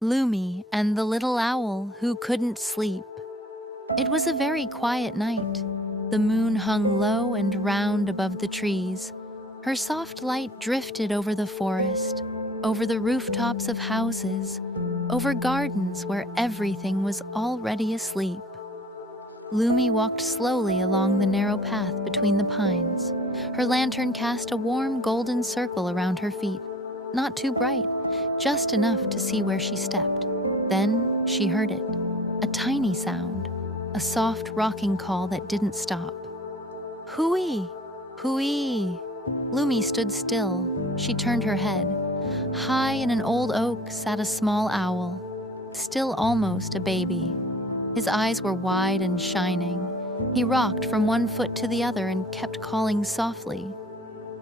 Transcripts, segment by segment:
Lumi and the little owl who couldn't sleep. It was a very quiet night. The moon hung low and round above the trees. Her soft light drifted over the forest, over the rooftops of houses, over gardens where everything was already asleep. Lumi walked slowly along the narrow path between the pines. Her lantern cast a warm golden circle around her feet, not too bright, just enough to see where she stepped. Then she heard it, a tiny sound, a soft rocking call that didn't stop. Hooey! Hooey! Lumi stood still. She turned her head. High in an old oak sat a small owl, still almost a baby. His eyes were wide and shining. He rocked from one foot to the other and kept calling softly.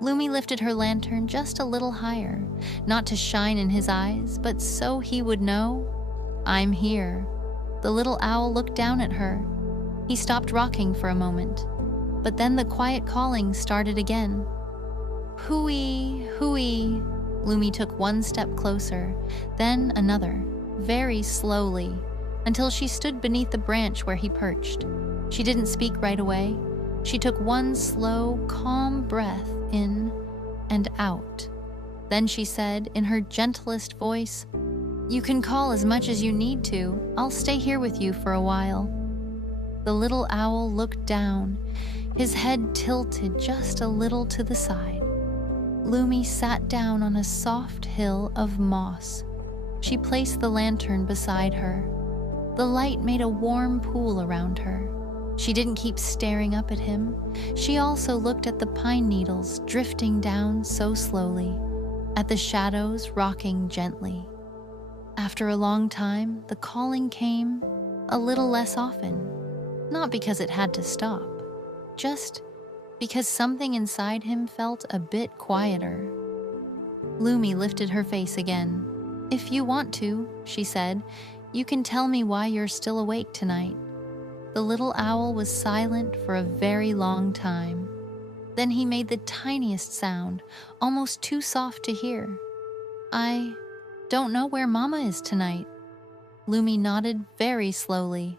Lumi lifted her lantern just a little higher, not to shine in his eyes, but so he would know, "I'm here." The little owl looked down at her. He stopped rocking for a moment, but then the quiet calling started again. Hooey, hooey. Lumi took one step closer, then another, very slowly, until she stood beneath the branch where he perched. She didn't speak right away. She took one slow, calm breath in and out. Then she said, in her gentlest voice, "You can call as much as you need to. I'll stay here with you for a while." The little owl looked down, his head tilted just a little to the side. Lumi sat down on a soft hill of moss. She placed the lantern beside her. The light made a warm pool around her. She didn't keep staring up at him. She also looked at the pine needles drifting down so slowly, at the shadows rocking gently. After a long time, the calling came a little less often, not because it had to stop, just because something inside him felt a bit quieter. Lumi lifted her face again. "If you want to," she said, "you can tell me why you're still awake tonight." The little owl was silent for a very long time. Then he made the tiniest sound, almost too soft to hear. "I don't know where Mama is tonight." Lumi nodded very slowly.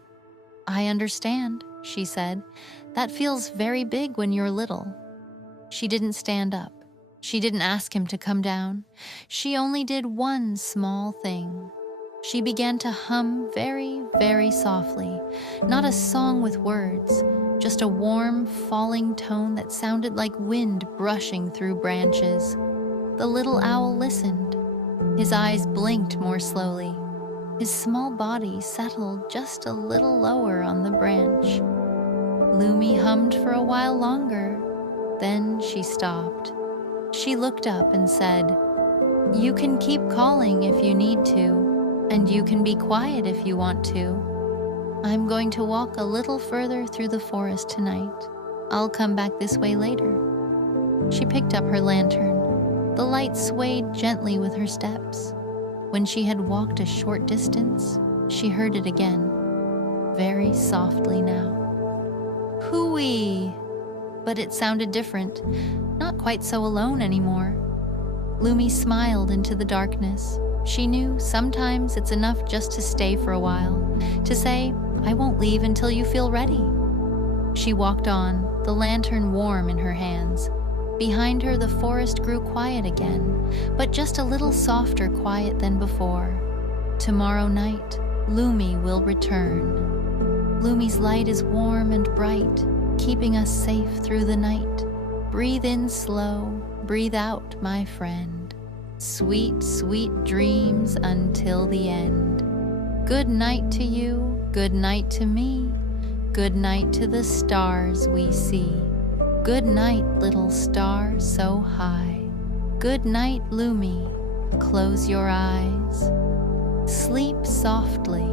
"I understand," she said. "That feels very big when you're little." She didn't stand up. She didn't ask him to come down. She only did one small thing. She began to hum very, very softly, not a song with words, just a warm, falling tone that sounded like wind brushing through branches. The little owl listened. His eyes blinked more slowly. His small body settled just a little lower on the branch. Lumi hummed for a while longer. Then she stopped. She looked up and said, "You can keep calling if you need to. And you can be quiet if you want to. I'm going to walk a little further through the forest tonight. I'll come back this way later." She picked up her lantern. The light swayed gently with her steps. When she had walked a short distance, she heard it again, very softly now. Hooey! But it sounded different, not quite so alone anymore. Lumi smiled into the darkness. She knew sometimes it's enough just to stay for a while, to say, "I won't leave until you feel ready." She walked on, the lantern warm in her hands. Behind her, the forest grew quiet again, but just a little softer quiet than before. Tomorrow night, Lumi will return. Lumi's light is warm and bright, keeping us safe through the night. Breathe in slow, breathe out, my friend. Sweet, sweet dreams until the end. Good night to you, good night to me. Good night to the stars we see. Good night, little star so high. Good night, Lumi, close your eyes. Sleep softly,